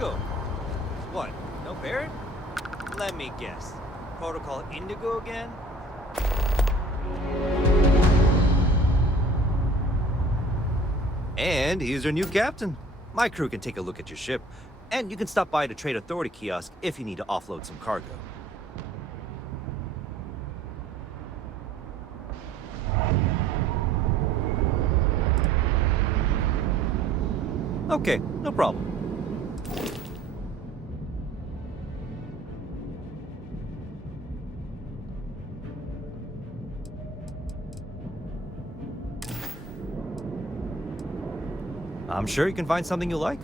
go. What? No Barrett? Let me guess. Protocol Indigo again? And here's your new captain. My crew can take a look at your ship, and you can stop by the Trade Authority kiosk if you need to offload some cargo. Okay, no problem. I'm sure you can find something you like.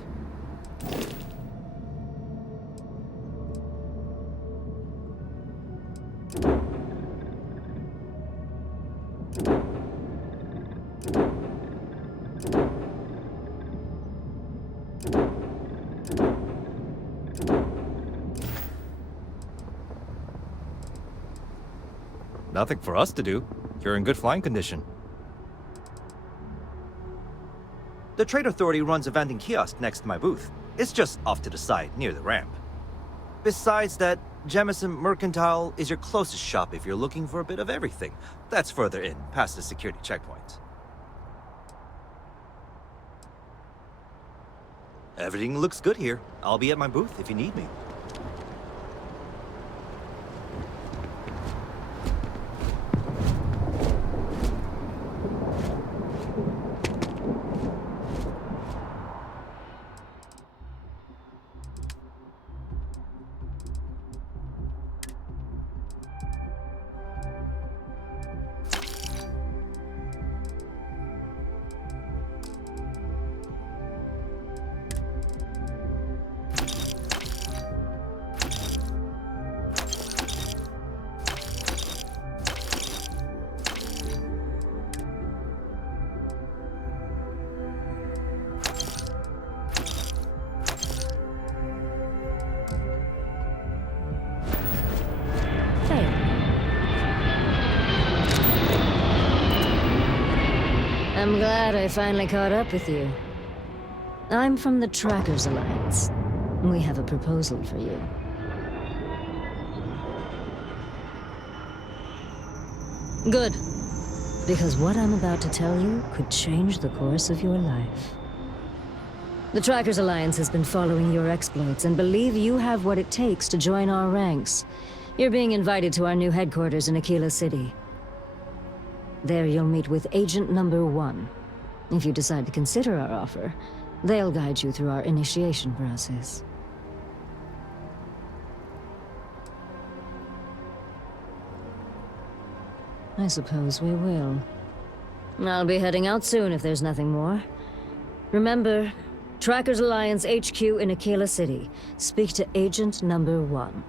Nothing for us to do. You're in good flying condition. The Trade Authority runs a vending kiosk next to my booth. It's just off to the side, near the ramp. Besides that, Jemison Mercantile is your closest shop if you're looking for a bit of everything. That's further in, past the security checkpoint. Everything looks good here. I'll be at my booth if you need me. I'm glad I finally caught up with you. I'm from the Trackers Alliance. We have a proposal for you. Good. Because what I'm about to tell you could change the course of your life. The Trackers Alliance has been following your exploits and believe you have what it takes to join our ranks. You're being invited to our new headquarters in Aquila City. There you'll meet with Agent Number 1. If you decide to consider our offer, they'll guide you through our initiation process. I suppose we will. I'll be heading out soon if there's nothing more. Remember, Trackers Alliance HQ in Aquila City. Speak to Agent Number 1.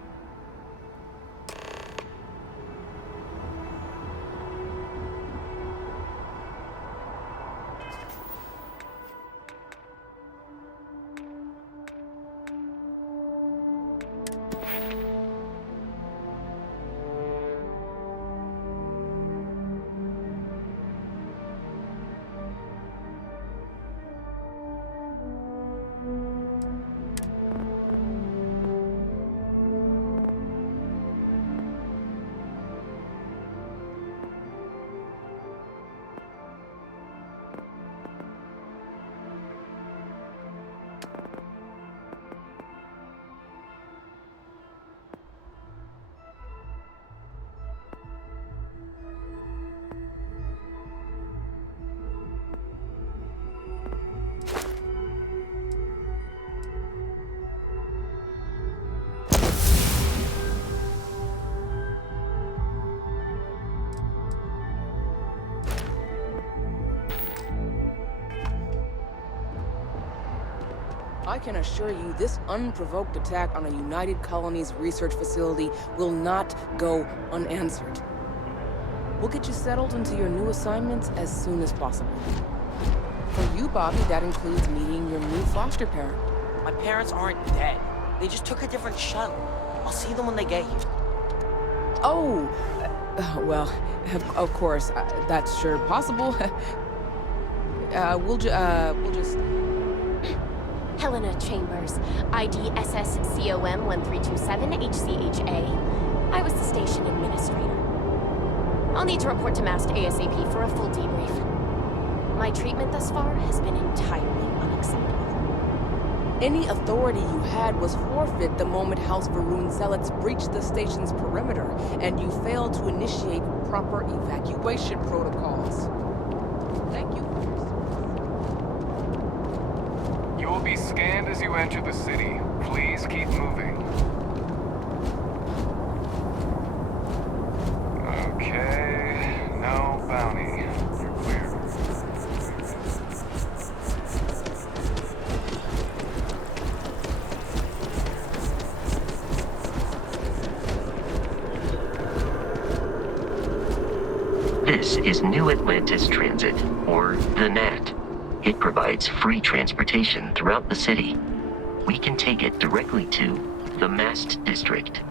I can assure you this unprovoked attack on a United Colonies research facility will not go unanswered. We'll get you settled into your new assignments as soon as possible. For you, Bobby, that includes meeting your new foster parent. My parents aren't dead. They just took a different shuttle. I'll see them when they get here. Oh, well, of course, that's sure possible. We'll just... Helena, chambers. ID SSCOM1327HCHA. I was the station administrator. I'll need to report to Mast ASAP for a full debrief. My treatment thus far has been entirely unacceptable. Any authority you had was forfeit the moment House Varun zealots breached the station's perimeter, and you failed to initiate proper evacuation protocols. Thank you. You will be scanned as you enter the city. Please keep moving. Okay, no bounty. You're clear. This is New Atlantis Transit, or the NAT. It provides free transportation throughout the city. We can take it directly to the Mast District.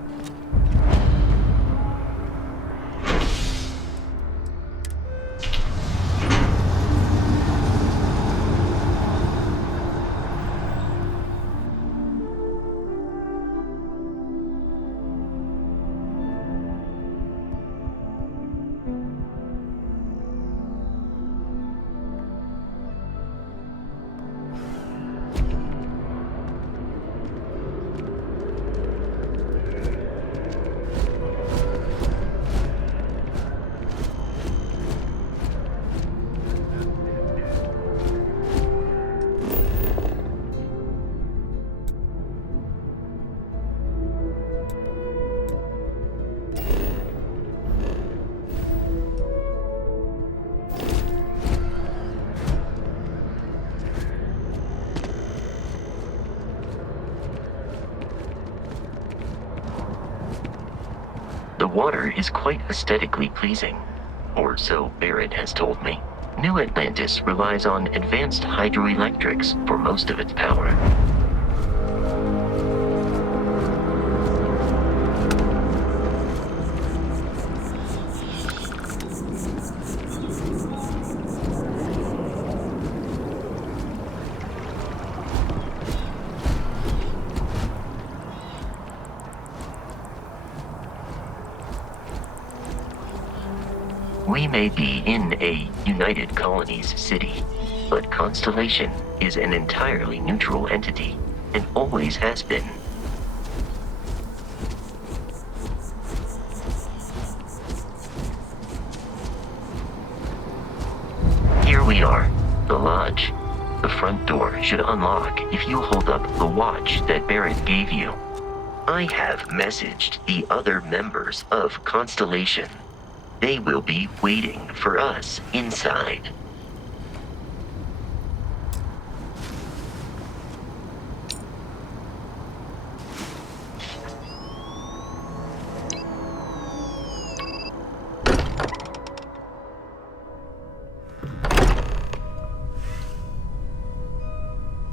The water is quite aesthetically pleasing, or so Barrett has told me. New Atlantis relies on advanced hydroelectrics for most of its power. We may be in a United Colonies city, but Constellation is an entirely neutral entity, and always has been. Here we are, the lodge. The front door should unlock if you hold up the watch that Barrett gave you. I have messaged the other members of Constellation. They will be waiting for us inside.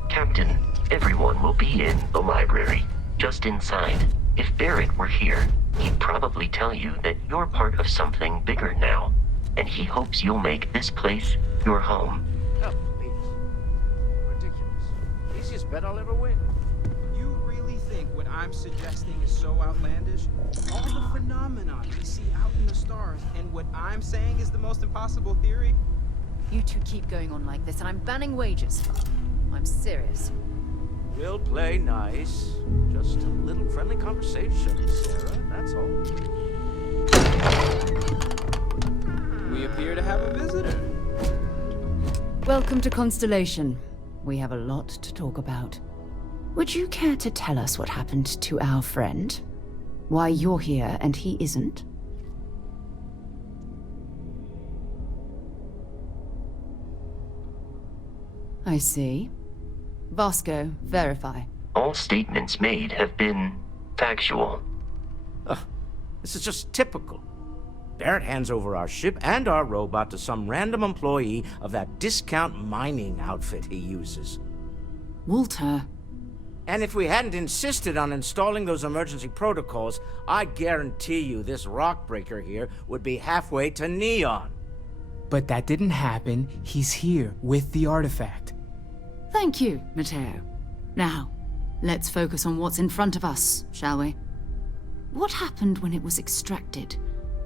Captain, everyone will be in the library, just inside. If Barrett were here, he'd probably tell you that you're part of something bigger now, and he hopes you'll make this place your home. Oh, please. Ridiculous. Easiest bet I'll ever win. You really think what I'm suggesting is so outlandish? All the phenomena we see out in the stars, and what I'm saying is the most impossible theory? You two keep going on like this, and I'm banning wages. I'm serious. We'll play nice. Just a little friendly conversation, Sarah, that's all. We appear to have a visitor. Welcome to Constellation. We have a lot to talk about. Would you care to tell us what happened to our friend? Why you're here and he isn't? I see. Vasco, verify. All statements made have been factual. Ugh, this is just typical. Barrett hands over our ship and our robot to some random employee of that discount mining outfit he uses. Walter. And if we hadn't insisted on installing those emergency protocols, I guarantee you this rock breaker here would be halfway to Neon. But that didn't happen. He's here with the artifact. Thank you, Matteo. Now, let's focus on what's in front of us, shall we? What happened when it was extracted?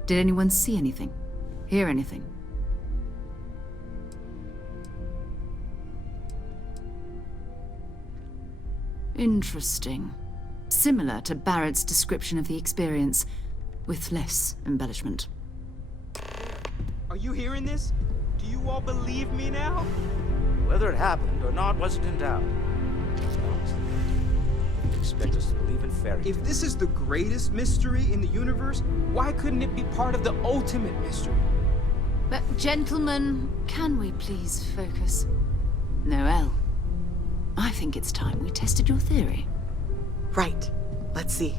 Did anyone see anything? Hear anything? Interesting. Similar to Barrett's description of the experience, with less embellishment. Are you hearing this? Do you all believe me now? Whether it happened or not wasn't in doubt. Honestly, you expect us to believe in fairy tales. If this is the greatest mystery in the universe, why couldn't it be part of the ultimate mystery? But gentlemen, can we please focus? Noel, I think it's time we tested your theory. Right. Let's see.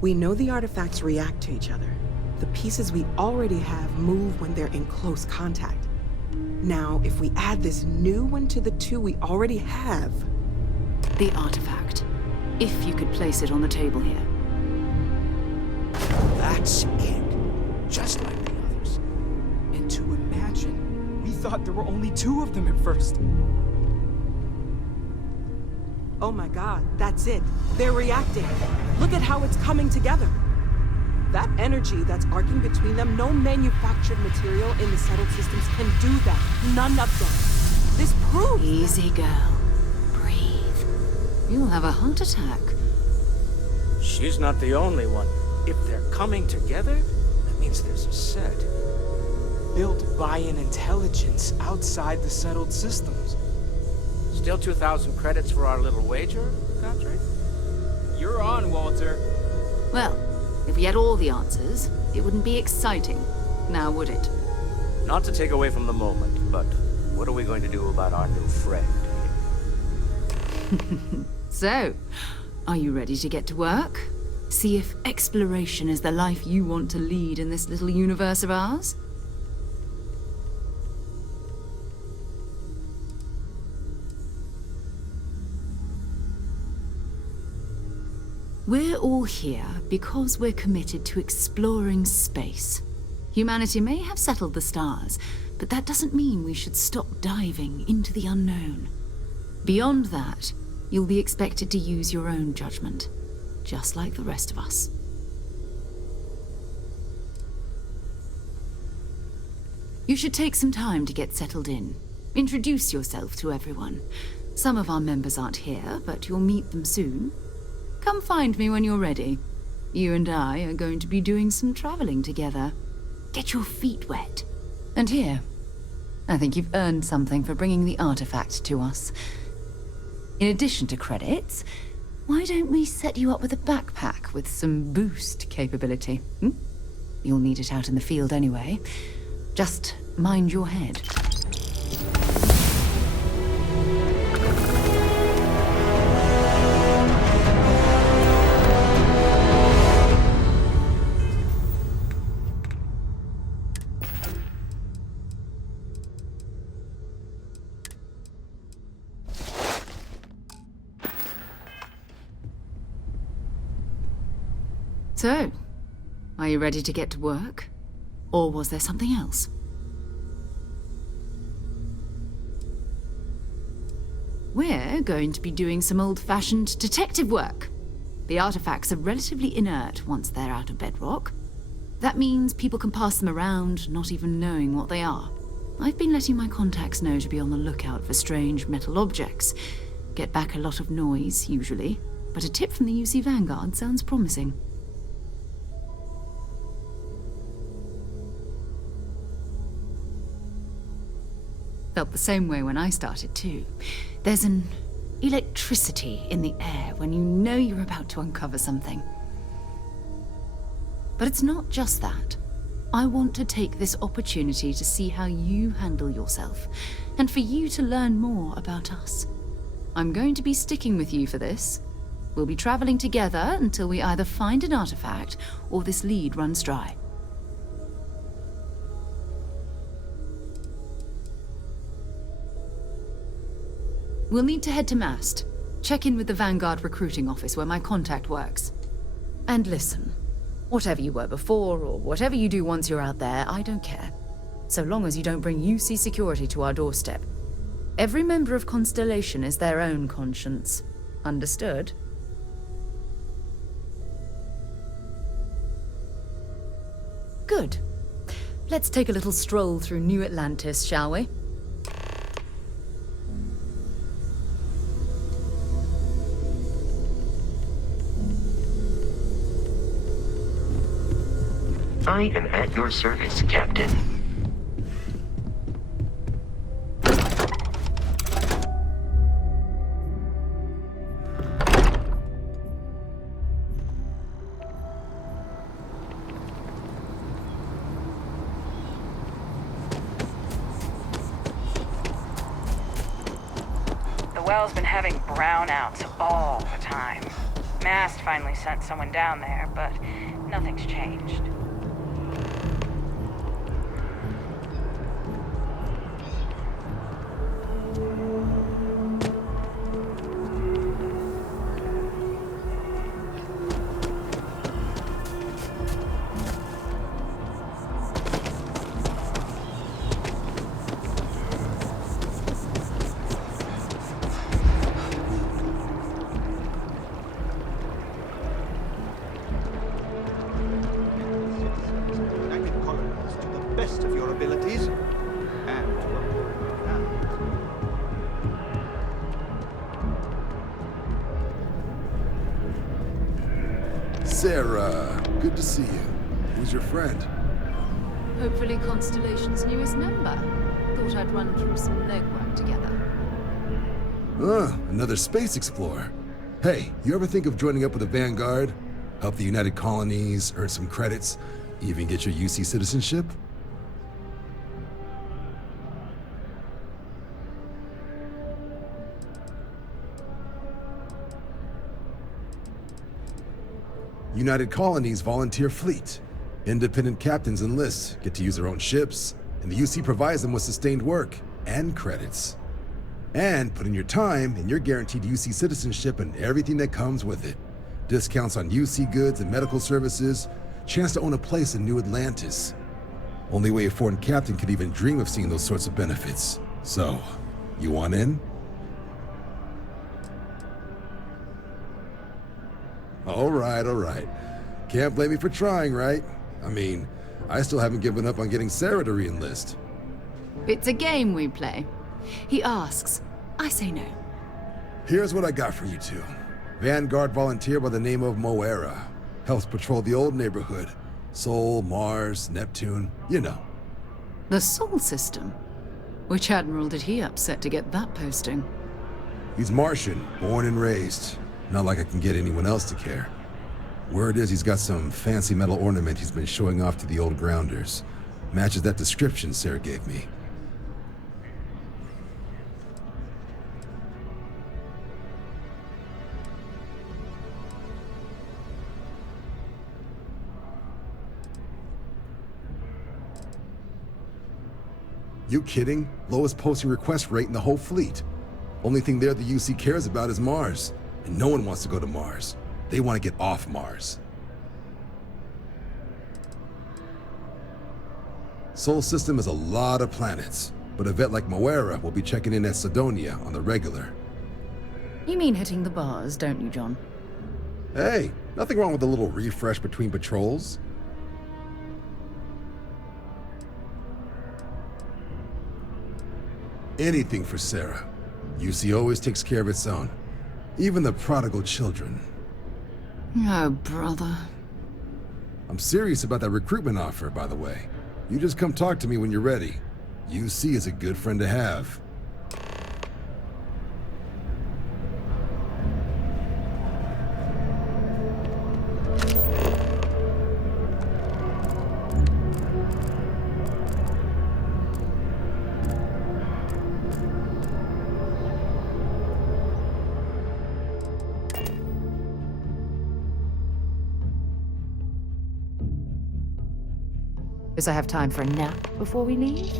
We know the artifacts react to each other. The pieces we already have move when they're in close contact. Now, if we add this new one to the two we already have... The artifact. If you could place it on the table here. That's it. Just like the others. And to imagine, we thought there were only 2 of them at first. Oh my god, that's it. They're reacting. Look at how it's coming together. That energy that's arcing between them, no manufactured material in the settled systems can do that. None of them. This proves... Easy, girl. Breathe. You'll have a heart attack. She's not the only one. If they're coming together, that means there's a set. Built by an intelligence outside the settled systems. Still 2,000 credits for our little wager, Godfrey? You're on, Walter. Well, if we had all the answers, it wouldn't be exciting, now would it? Not to take away from the moment, but what are we going to do about our new friend here? So, are you ready to get to work? See if exploration is the life you want to lead in this little universe of ours? We're all here because we're committed to exploring space. Humanity may have settled the stars, but that doesn't mean we should stop diving into the unknown. Beyond that, you'll be expected to use your own judgment, just like the rest of us. You should take some time to get settled in. Introduce yourself to everyone. Some of our members aren't here, but you'll meet them soon. Come find me when you're ready. You and I are going to be doing some traveling together. Get your feet wet. And here, I think you've earned something for bringing the artifact to us. In addition to credits, why don't we set you up with a backpack with some boost capability? You'll need it out in the field anyway. Just mind your head. So, are you ready to get to work? Or was there something else? We're going to be doing some old-fashioned detective work. The artifacts are relatively inert once they're out of bedrock. That means people can pass them around, not even knowing what they are. I've been letting my contacts know to be on the lookout for strange metal objects. Get back a lot of noise, usually, but a tip from the UC Vanguard sounds promising. Felt the same way when I started too. There's an electricity in the air when you know you're about to uncover something. But it's not just that. I want to take this opportunity to see how you handle yourself, and for you to learn more about us. I'm going to be sticking with you for this. We'll be traveling together until we either find an artifact or this lead runs dry. We'll need to head to Mast. Check in with the Vanguard recruiting office where my contact works. And listen, whatever you were before or whatever you do once you're out there, I don't care. So long as you don't bring UC security to our doorstep. Every member of Constellation is their own conscience. Understood? Good. Let's take a little stroll through New Atlantis, shall we? I am at your service, Captain. The well's been having brownouts all the time. Mast finally sent someone down there, but nothing's changed. United Colonies to the best of your abilities and to uphold your values. Sarah, good to see you. Who's your friend? Hopefully Constellation's newest member. Thought I'd run through some legwork together. Another space explorer. Hey, you ever think of joining up with the Vanguard? Help the United Colonies, earn some credits, even get your UC citizenship? United Colonies volunteer fleet. Independent captains enlist, get to use their own ships, and the UC provides them with sustained work and credits. And put in your time, and you're guaranteed UC citizenship and everything that comes with it. Discounts on UC goods and medical services, chance to own a place in New Atlantis. Only way a foreign captain could even dream of seeing those sorts of benefits. So, you want in? All right. Can't blame me for trying, right? I mean, I still haven't given up on getting Sarah to re-enlist. It's a game we play. He asks, I say no. Here's what I got for you two. Vanguard volunteer by the name of Moera. Helps patrol the old neighborhood. Sol, Mars, Neptune, you know. The Sol system? Which admiral did he upset to get that posting? He's Martian, born and raised. Not like I can get anyone else to care. Word is he's got some fancy metal ornament he's been showing off to the old grounders. Matches that description Sarah gave me. You kidding? Lowest posting request rate in the whole fleet. Only thing there the UC cares about is Mars. And no one wants to go to Mars. They want to get off Mars. Sol system has a lot of planets, but a vet like Moera will be checking in at Sidonia on the regular. You mean hitting the bars, don't you, John? Hey, nothing wrong with a little refresh between patrols. Anything for Sarah. UC always takes care of its own. Even the prodigal children. Oh, brother. I'm serious about that recruitment offer, by the way. You just come talk to me when you're ready. UC is a good friend to have. Guess I have time for a nap before we leave?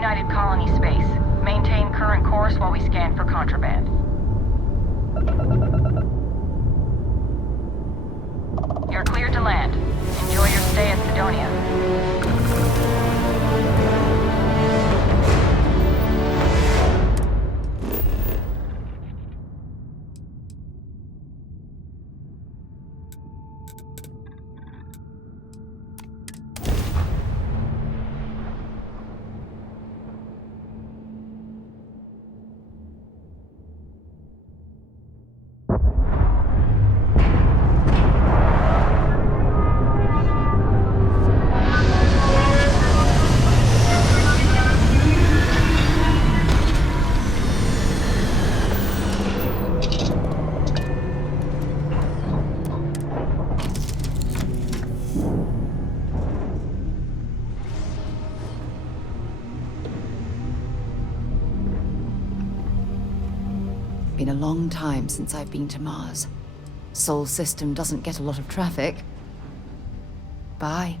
United Colony space. Maintain current course while we scan for contraband. You're cleared to land. Enjoy your stay at Sidonia. Been a long time since I've been to Mars. Sol system doesn't get a lot of traffic. Bye.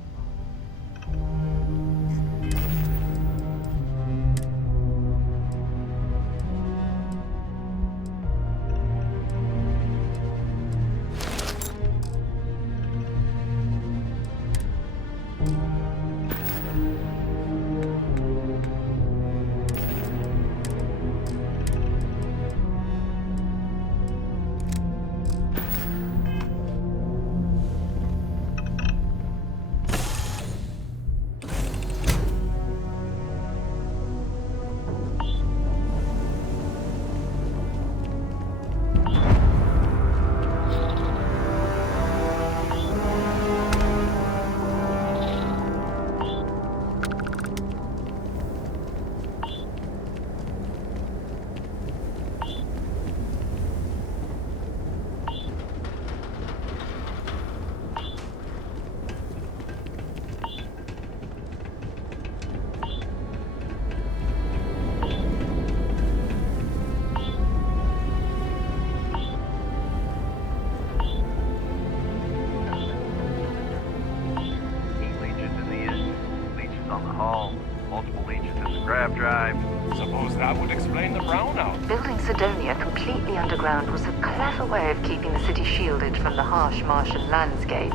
Suppose that would explain the brownout. Building Sidonia completely underground was a clever way of keeping the city shielded from the harsh Martian landscape.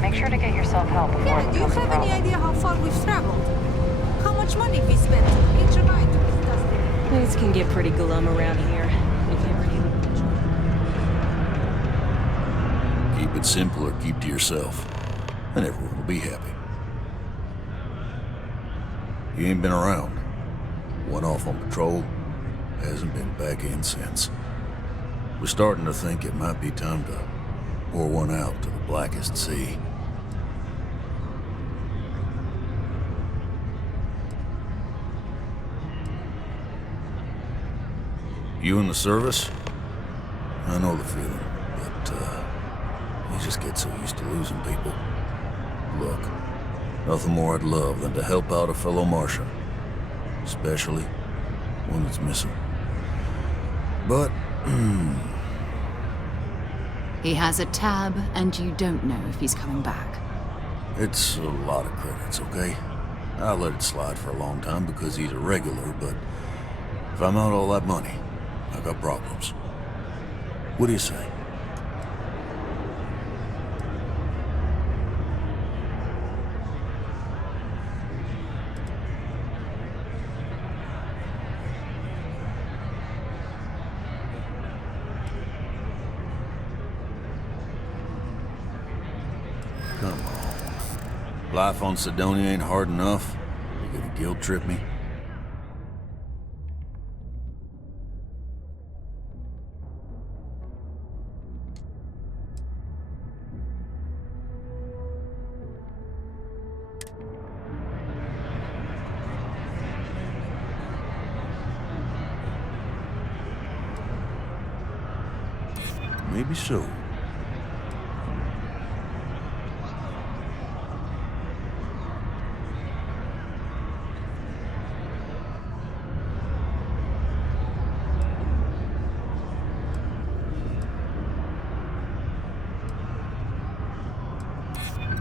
Make sure to get yourself help before it Do you becomes a have problem. any idea how far we've traveled? How much money we spent each night? Things can get pretty glum around here. If you ever need a Keep it simple or keep to yourself, and everyone will be happy. You ain't been around. Went off on patrol, hasn't been back in since. We're starting to think it might be time to pour one out to the blackest sea. You in the service? I know the feeling, but you just get so used to losing people. Look, nothing more I'd love than to help out a fellow Martian, especially one that's missing. But, He has a tab, and you don't know if he's coming back. it's a lot of credits, okay? I let it slide for a long time because he's a regular, but if I'm out all that money, I got problems. What do you say? Come on. Life on Sidonia ain't hard enough. You gonna guilt trip me? Maybe so.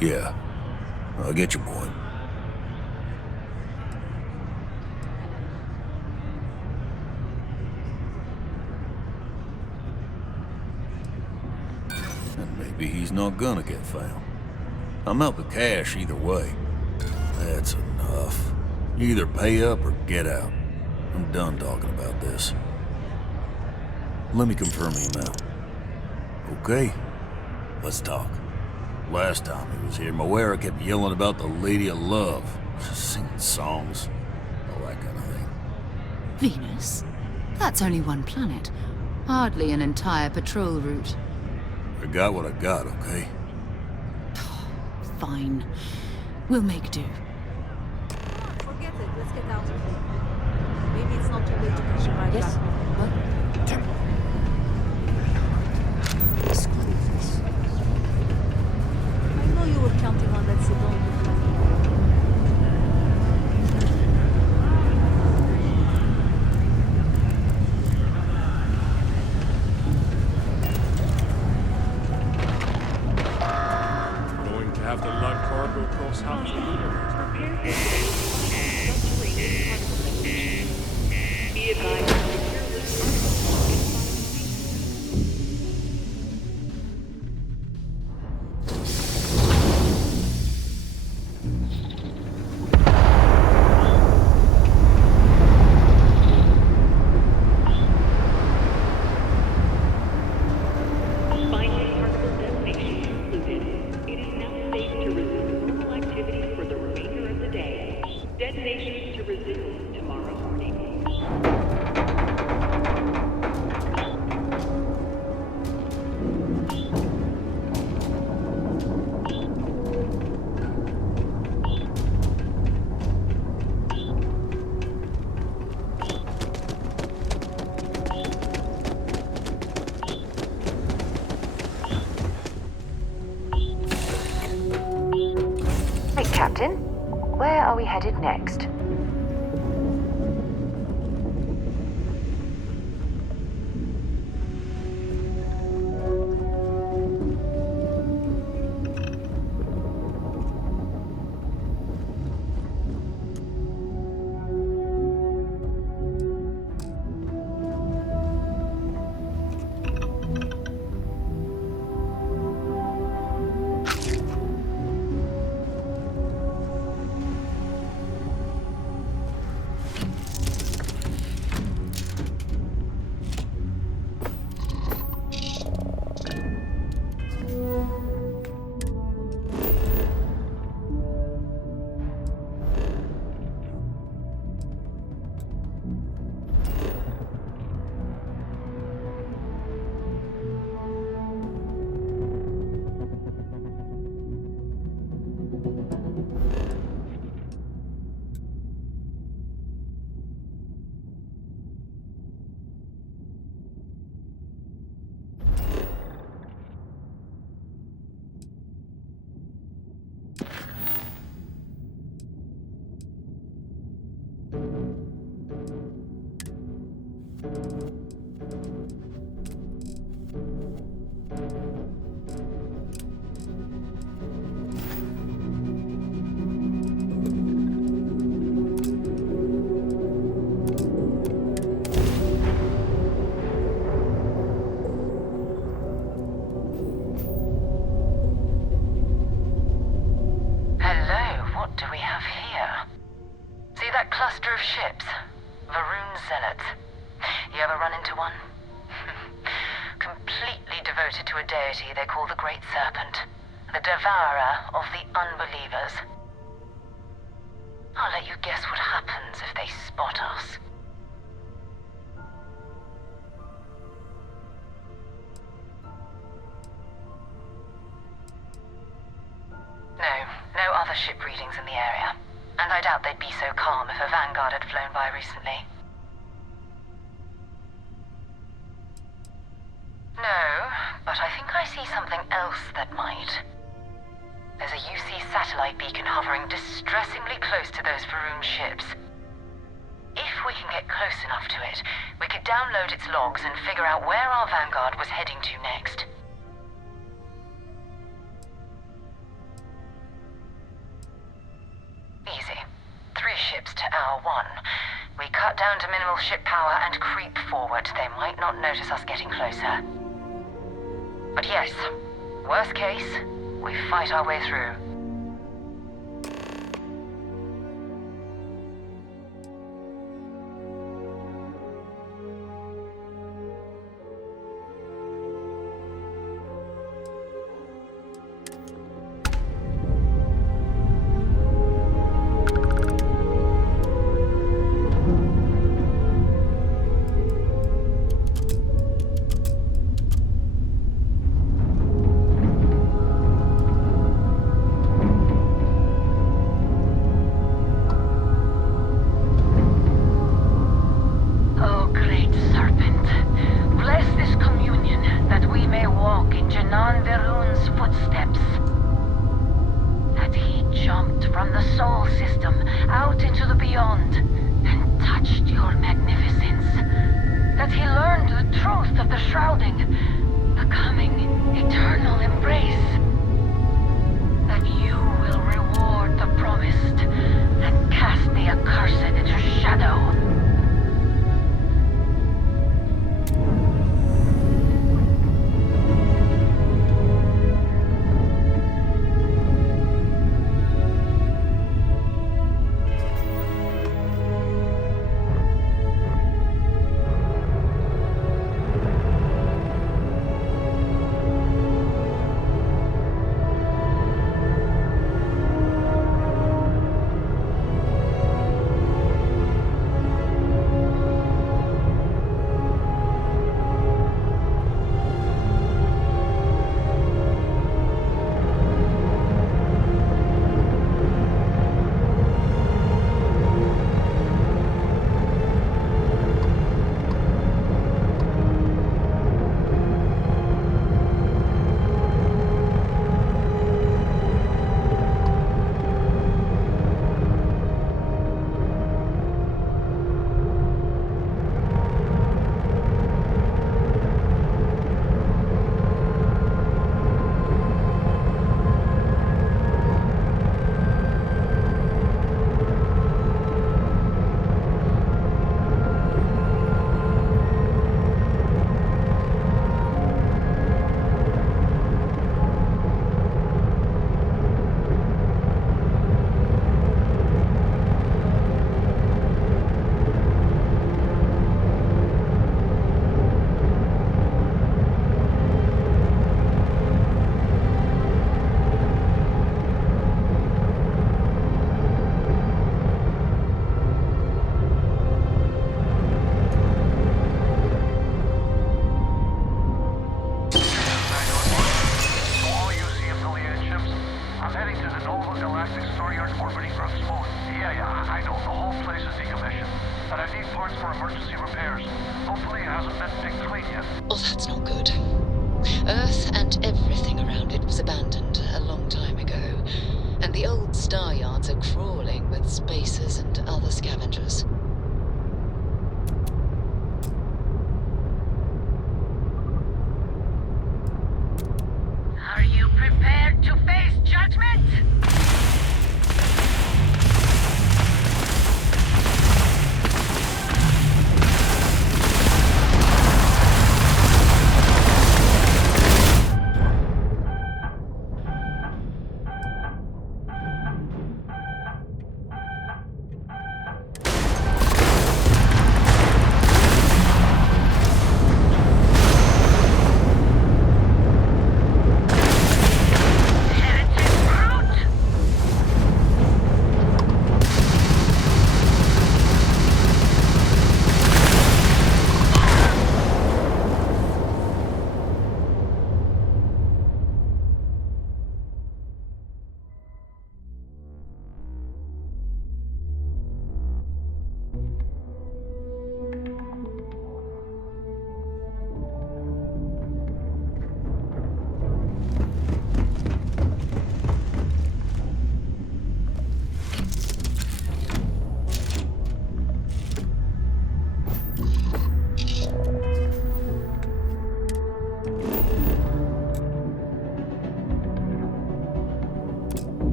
Yeah, I get your point. And maybe he's not gonna get found. I'm out the cash either way. That's enough. You either pay up or get out. I'm done talking about this. Let me confirm the amount. Okay, let's talk. Last time he was here, Moira kept yelling about the Lady of Love, singing songs, all that kind of thing. Venus? That's only one planet. Hardly an entire patrol route. I got what I got, okay? Fine. We'll make do. Forget it. Let's get out of here. Maybe it's not too late to catch a ride Yes? back. What? Damn. I know you were counting on that Sidon. Going to have the lug cargo cross half the universe. Be advised. Captain, where are we headed next? cluster of ships. Varun Zealots. You ever run into one? Completely devoted to a deity they call the Great Serpent. The devourer of the unbelievers. I'll let you guess what happens if they spot us. No other ship readings in the area. And I doubt they'd be so calm if a Vanguard had flown by recently. No, else that might. There's a UC satellite beacon hovering distressingly close to those Varun ships. If we can get close enough to it, we could download its logs and figure out where our vanguard was heading to next. Easy. 3 ships to our 1. We cut down to minimal ship power and creep forward. They might not notice us getting closer. But yes, worst case, we fight our way through.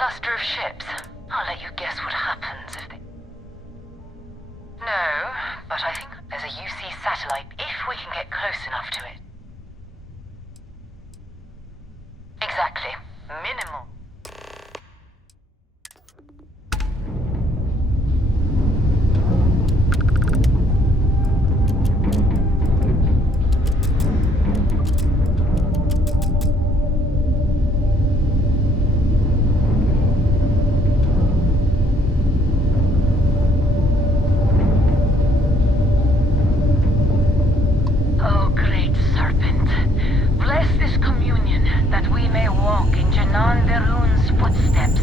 cluster of ships. I'll let you guess what happens if they... No, but I think there's a UC satellite if we can get close enough to it. Exactly. Minimal. Oh, great serpent, bless this communion that we may walk in Janan Derun's footsteps.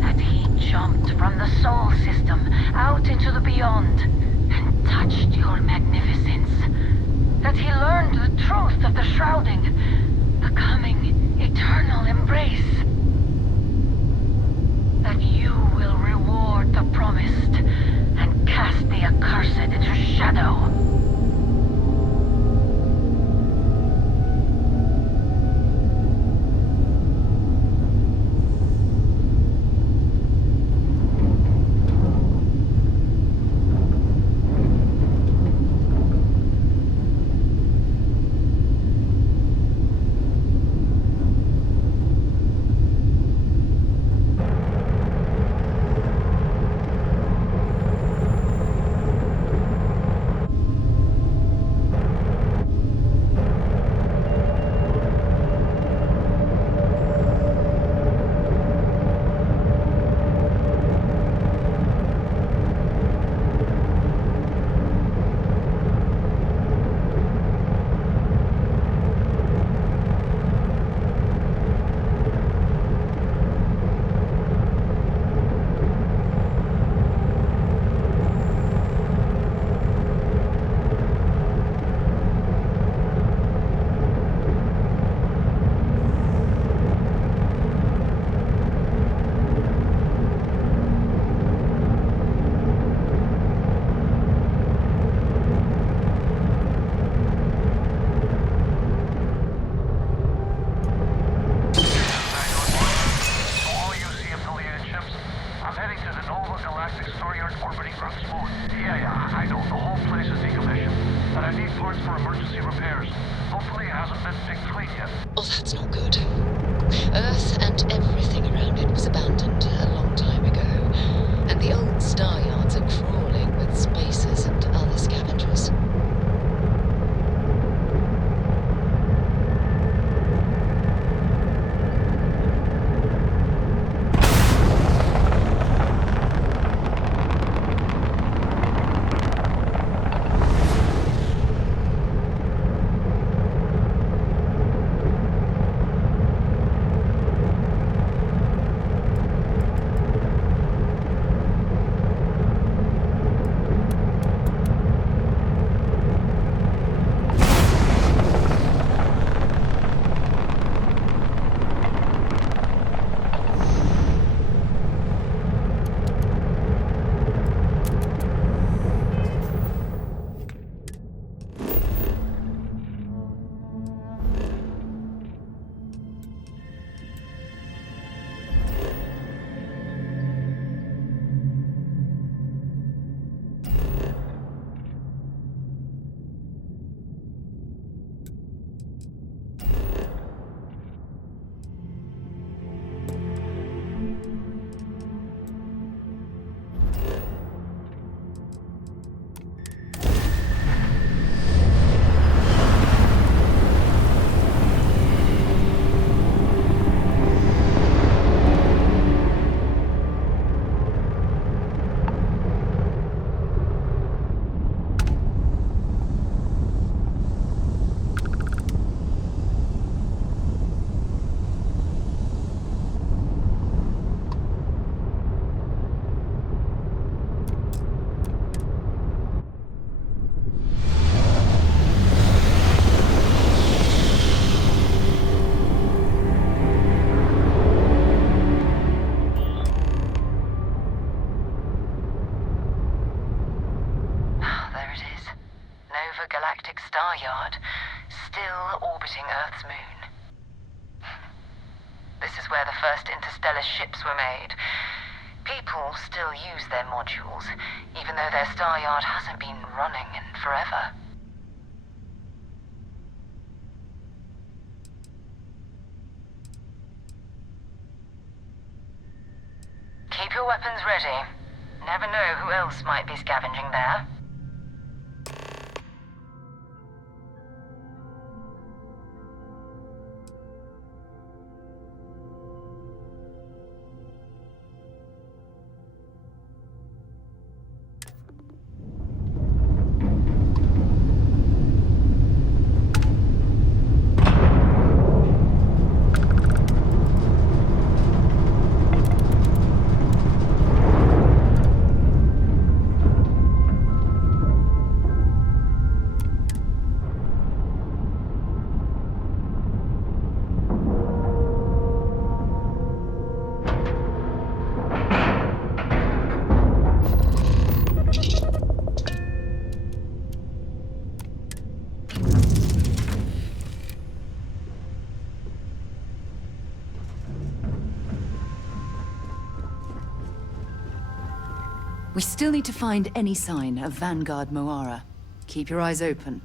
That he jumped from the soul system out into the beyond and touched your magnificence. That he learned the truth of the shrouding, the coming eternal embrace. That you will reward the promised and cast the accursed into shadow. the first interstellar ships were made. People still use their modules, even though their star yard hasn't been running in forever. Keep your weapons ready. Never know who else might be scavenging there. We still need to find any sign of Vanguard Moara. Keep your eyes open.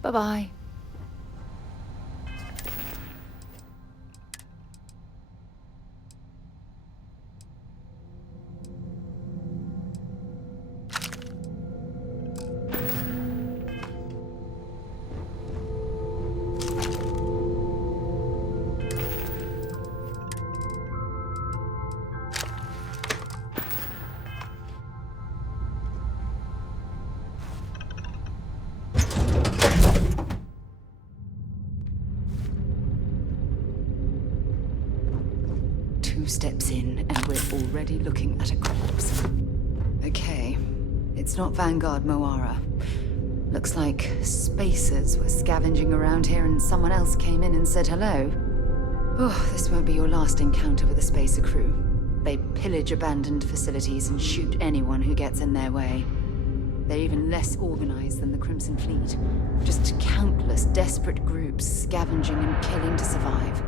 Bye-bye. Two steps in, and we're already looking at a corpse. Okay, it's not Vanguard Moara. Looks like spacers were scavenging around here and someone else came in and said hello. Oh, this won't be your last encounter with a spacer crew. They pillage abandoned facilities and shoot anyone who gets in their way. They're even less organized than the Crimson Fleet. Just countless desperate groups scavenging and killing to survive.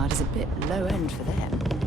yard is a bit low end for them.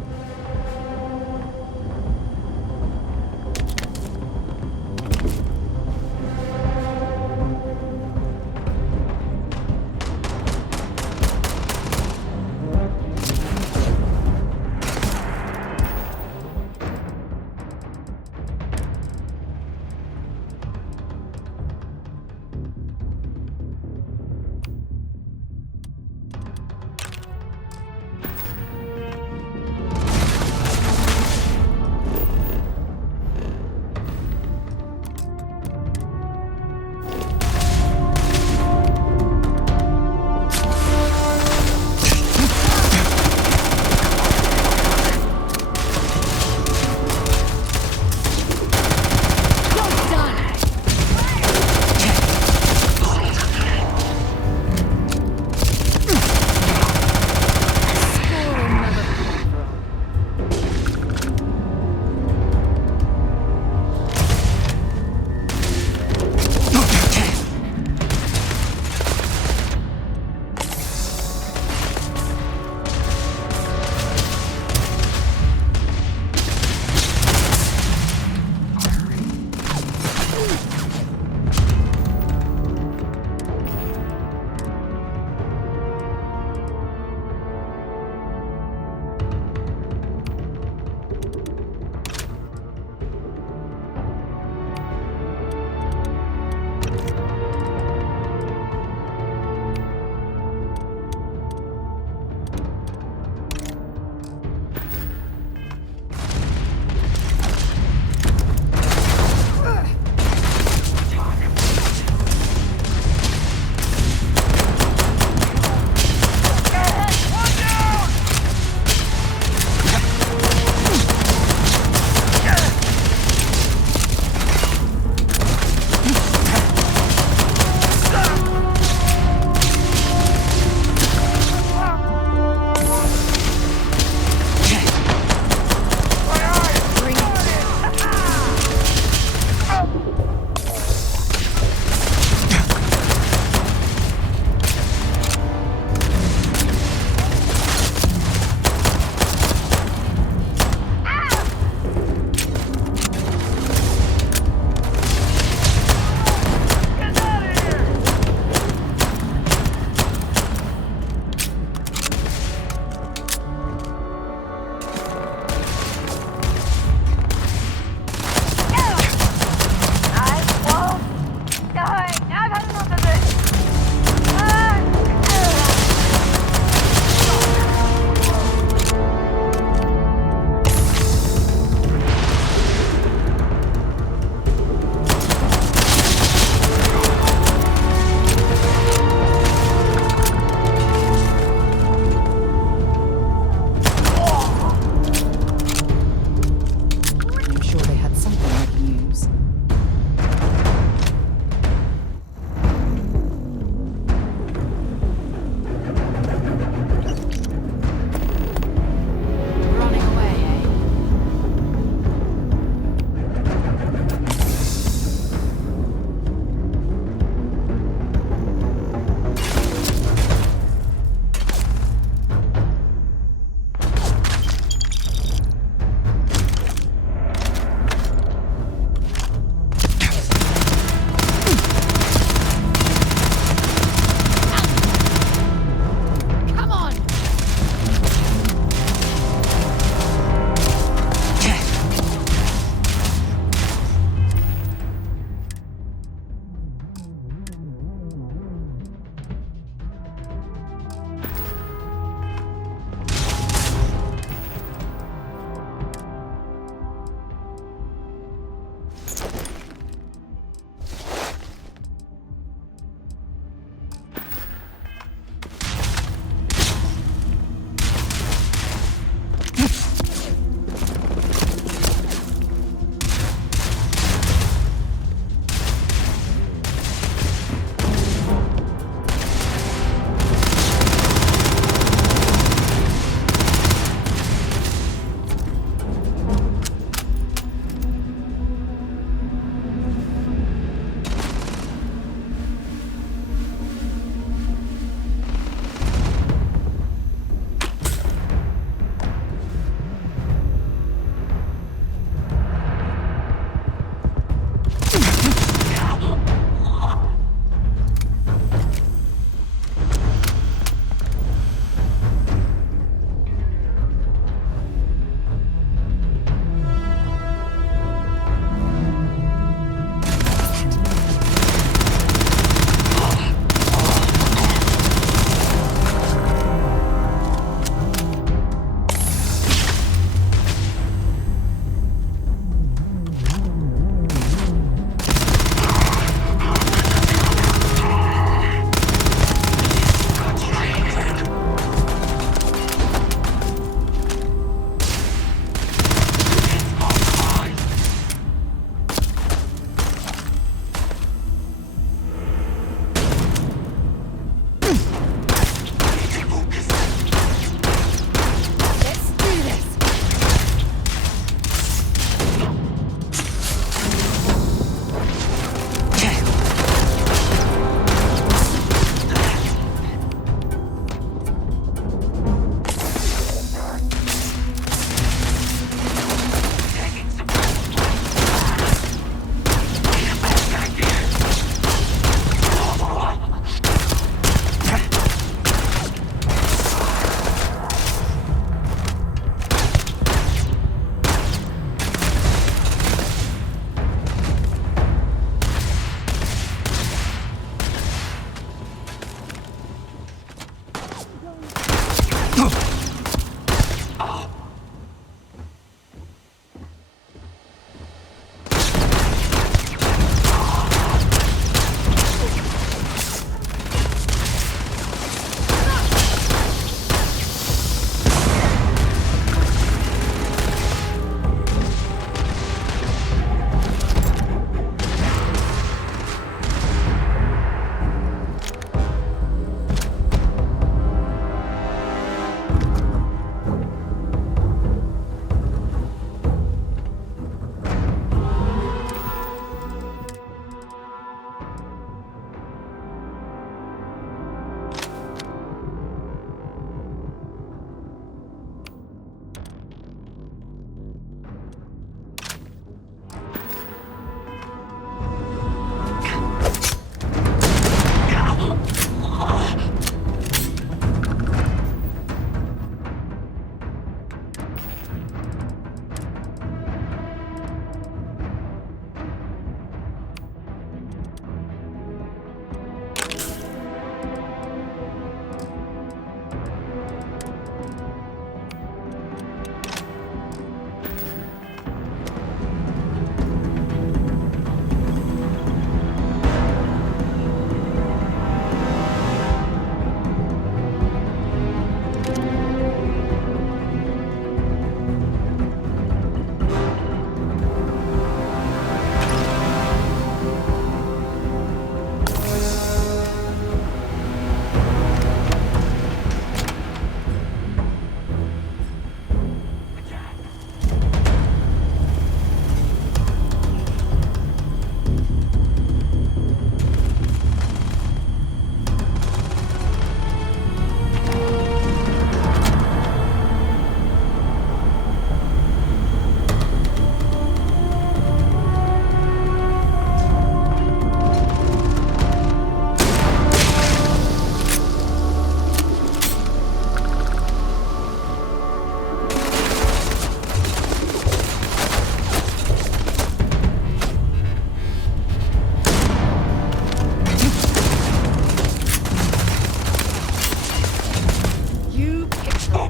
Damn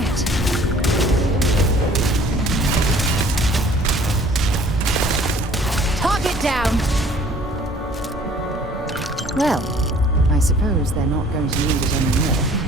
it! Target down! Well, I suppose they're not going to need it anymore.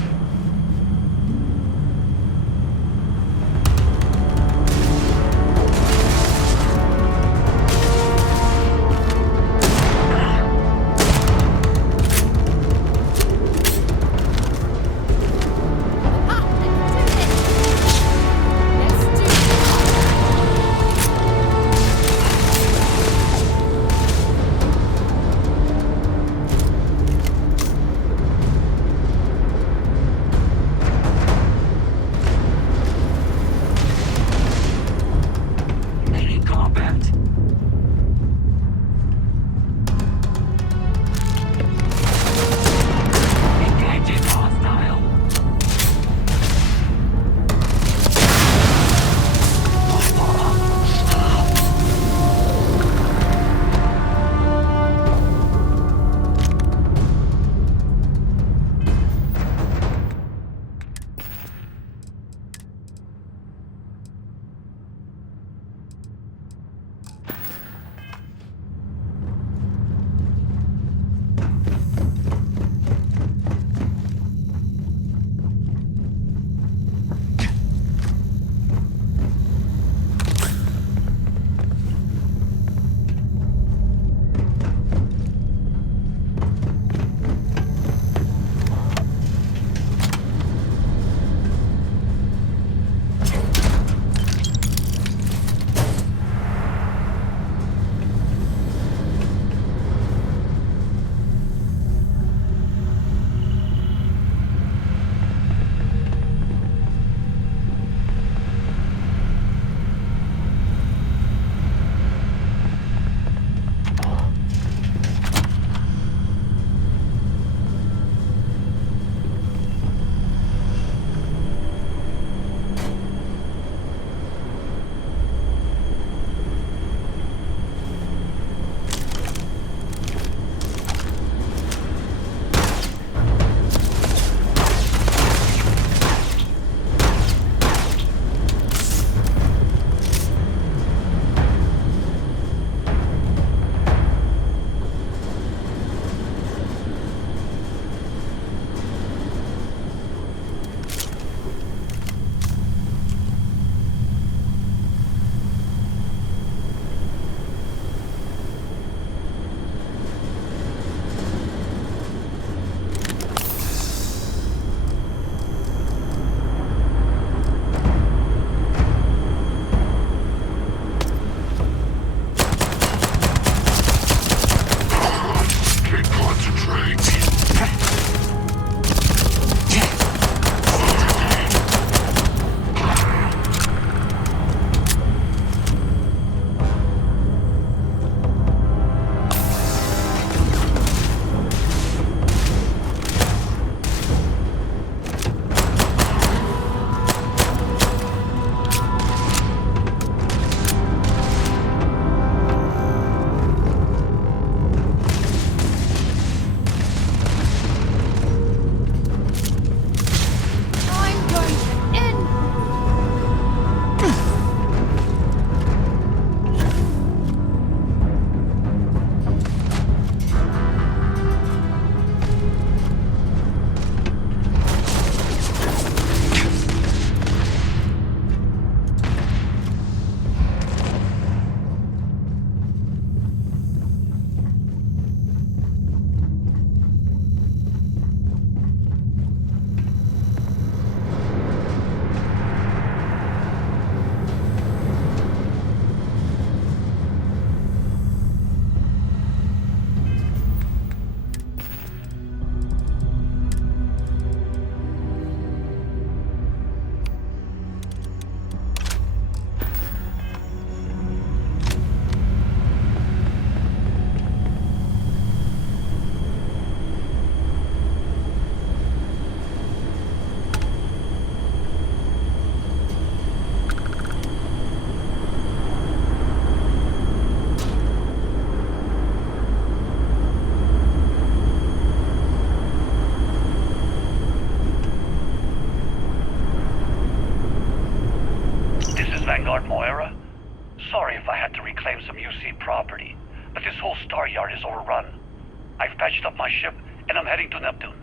heading to Neptune.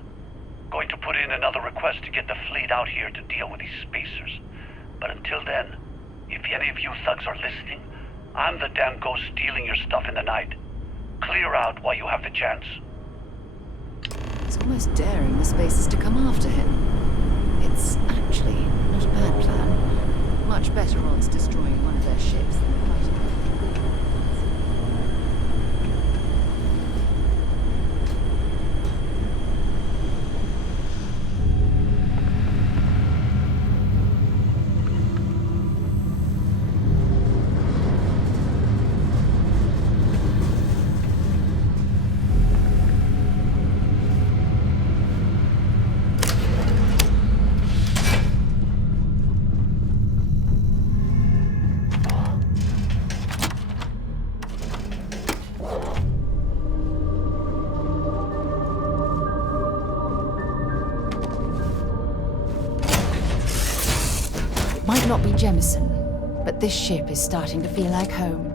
Going to put in another request to get the fleet out here to deal with these spacers. But until then, if any of you thugs are listening, I'm the damn ghost stealing your stuff in the night. Clear out while you have the chance. It's almost daring the spacers to come after him. It's actually not a bad plan. Much better odds destroying one of their ships than fighting them. Might not be Jemison, but this ship is starting to feel like home.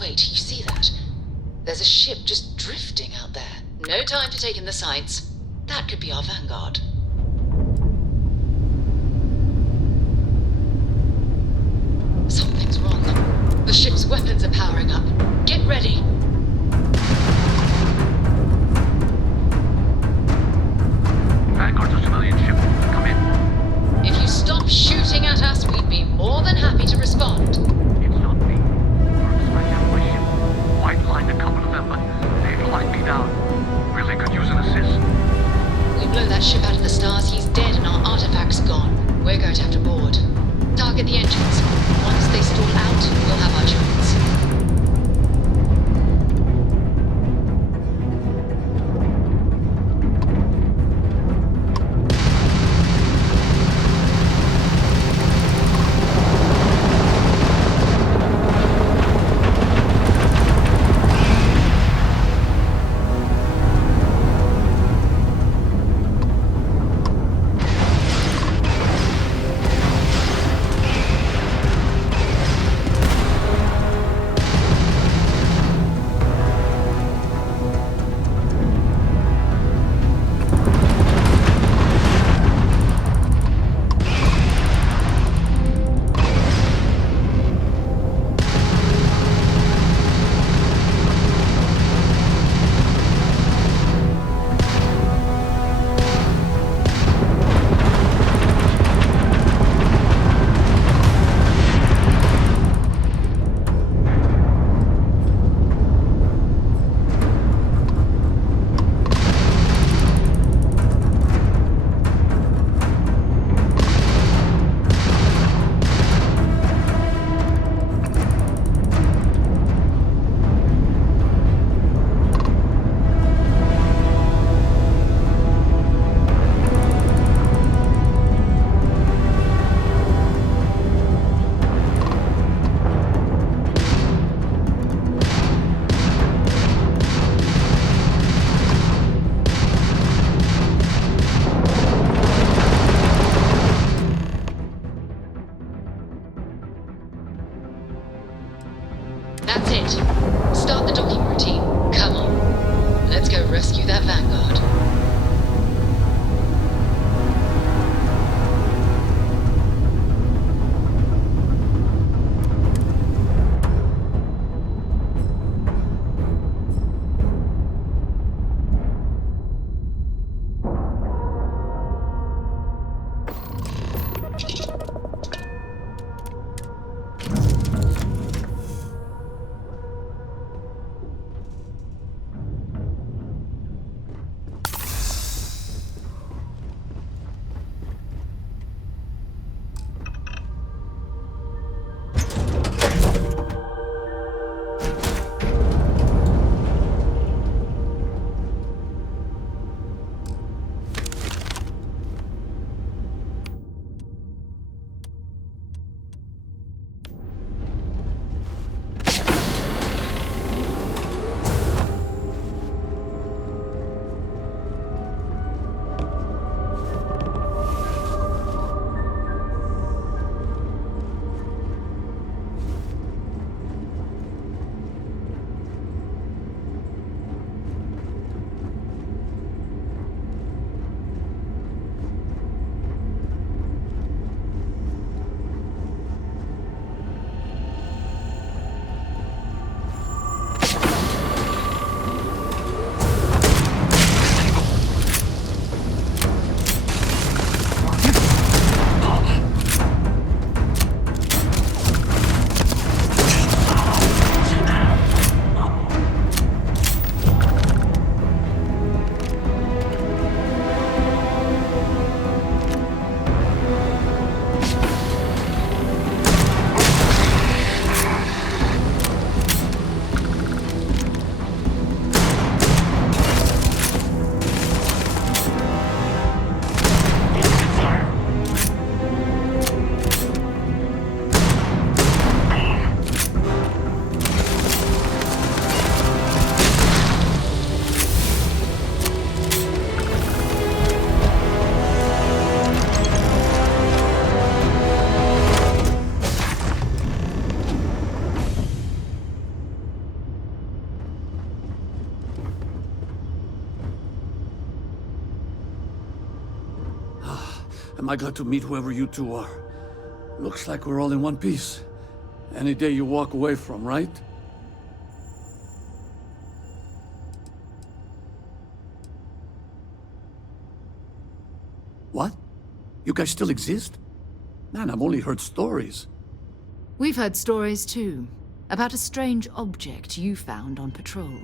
Wait, you see that? There's a ship just drifting out there. No time to take in the sights. That could be our vanguard. Something's wrong. The ship's weapons are powering up. Get ready. Vanguard's a civilian ship. Come in. If you stop shooting at us, we'd be more than happy to respond. It's not me. I have my ship. White lined a couple of them, but they've lined me down. Really could use an assist. We blow that ship out of the stars, he's dead and our artifact's gone. We're going to have to board. Target the engines. Once they stall out, we'll have our chance. Am I glad to meet whoever you two are. Looks like we're all in one piece. Any day you walk away from, right? What? You guys still exist? Man, I've only heard stories. We've heard stories too, about a strange object you found on patrol.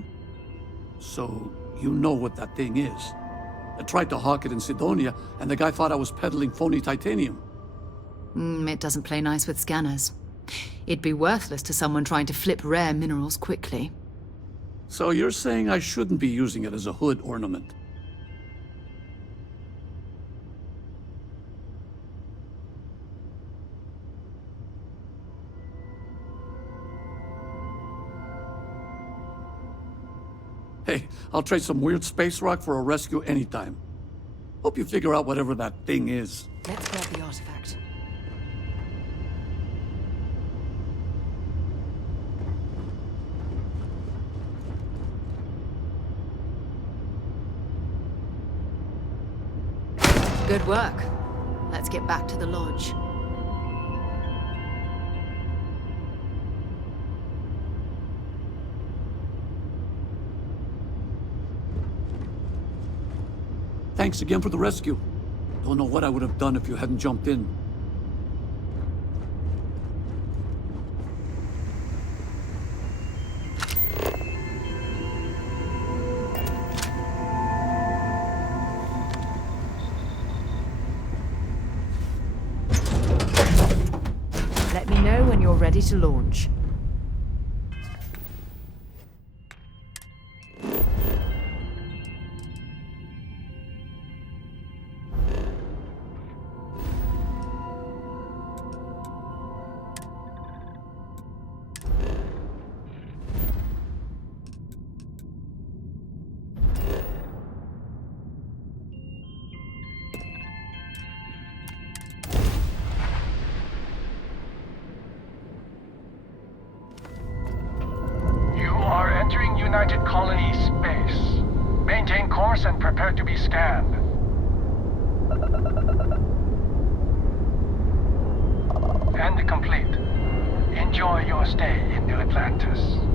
So, you know what that thing is? I tried to hawk it in Sidonia, and the guy thought I was peddling phony titanium. It doesn't play nice with scanners. It'd be worthless to someone trying to flip rare minerals quickly. So you're saying I shouldn't be using it as a hood ornament? Hey, I'll trade some weird space rock for a rescue anytime. Hope you figure out whatever that thing is. Let's grab the artifact. Good work. Let's get back to the lodge. Thanks again for the rescue. Don't know what I would have done if you hadn't jumped in. Let me know when you're ready to launch. United Colony space. Maintain course and prepare to be scanned. And complete. Enjoy your stay in New Atlantis.